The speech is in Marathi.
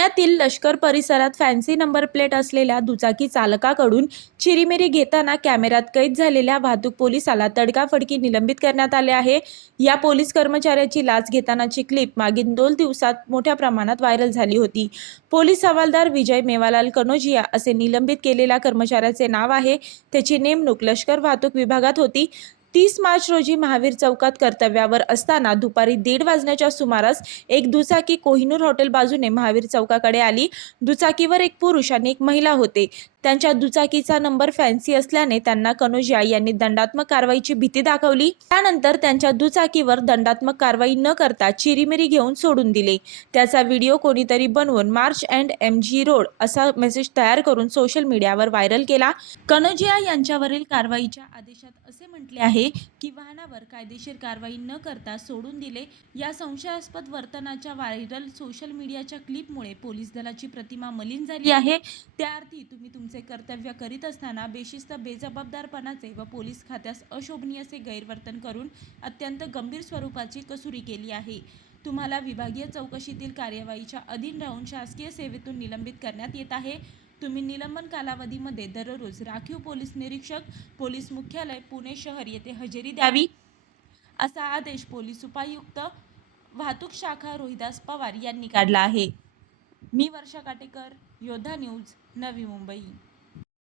पुण्यातील लष्कर परिसरात फॅन्सी नंबर प्लेट असलेल्या दुचाकी चालकाकडून चिरीमिरी घेताना कॅमेऱ्यात कैद झालेल्या वाहतूक पोलिसाला तडकाफडकी निलंबित करण्यात आले आहे. या पोलीस कर्मचाऱ्याची लाच घेतानाची क्लिप मागील दोन दिवसात मोठ्या प्रमाणात व्हायरल झाली होती. पोलीस हवालदार विजय मेवालाल कनोजिया असे निलंबित केलेल्या कर्मचाऱ्याचे नाव आहे. त्याची नेमणूक लष्कर वाहतूक विभागात होती. तीस मार्च रोजी महावीर चौकात कर्तव्यावर असताना दुपारी दीड वाजण्याच्या सुमारास एक दुचाकी कोहिनूर हॉटेल बाजूने महावीर चौकाकडे आली. दुचाकीवर एक पुरुष आणि एक महिला होते. त्यांच्या दुचाकीचा नंबर फॅन्सी असल्याने त्यांना कनोजिया यांनी दंडात्मक कारवाईची भीती दाखवली. त्यानंतर त्यांच्या दुचाकीवर दंडात्मक कारवाई न करता चिरीमिरी घेऊन सोडून दिले. त्याचा व्हिडिओ कोणीतरी बनवून march and M G road असा मेसेज तयार करून सोशल मीडियावर व्हायरल केला. कनोजिया यांच्यावरील कारवाईच्या आदेशात असे म्हटले आहे की वाहनावर कायदेशीर कारवाई न करता सोडून दिले. या संशयास्पद वर्तनाच्या व्हायरल सोशल मीडियाच्या क्लिपमुळे पोलीस दलाची प्रतिमा मलिन झाली आहे. त्या अर्थी तुम्ही तुमचे कर्तव्य करीत असताना बेशिस्त बेजबाबदारपणाचे व पोलीस खात्यास अशोभनीय असे गैरवर्तन करून अत्यंत गंभीर स्वरूपाची कसुरी केली आहे. तुम्हाला विभागीय चौकशीतील कार्यवाहीच्या अधीन राहून शासकीय सेवेतून निलंबित करण्यात येत आहे. तुम्ही निलंबन कालावधीमध्ये दररोज राखीव पोलीस निरीक्षक पोलीस मुख्यालय पुणे शहर येथे हजेरी द्यावी असा आदेश पोलीस उपायुक्त वाहतूक शाखा रोहिदास पवार यांनी काढला आहे. मी वर्षा काटेकर योद्धा न्यूज नवी मुंबई.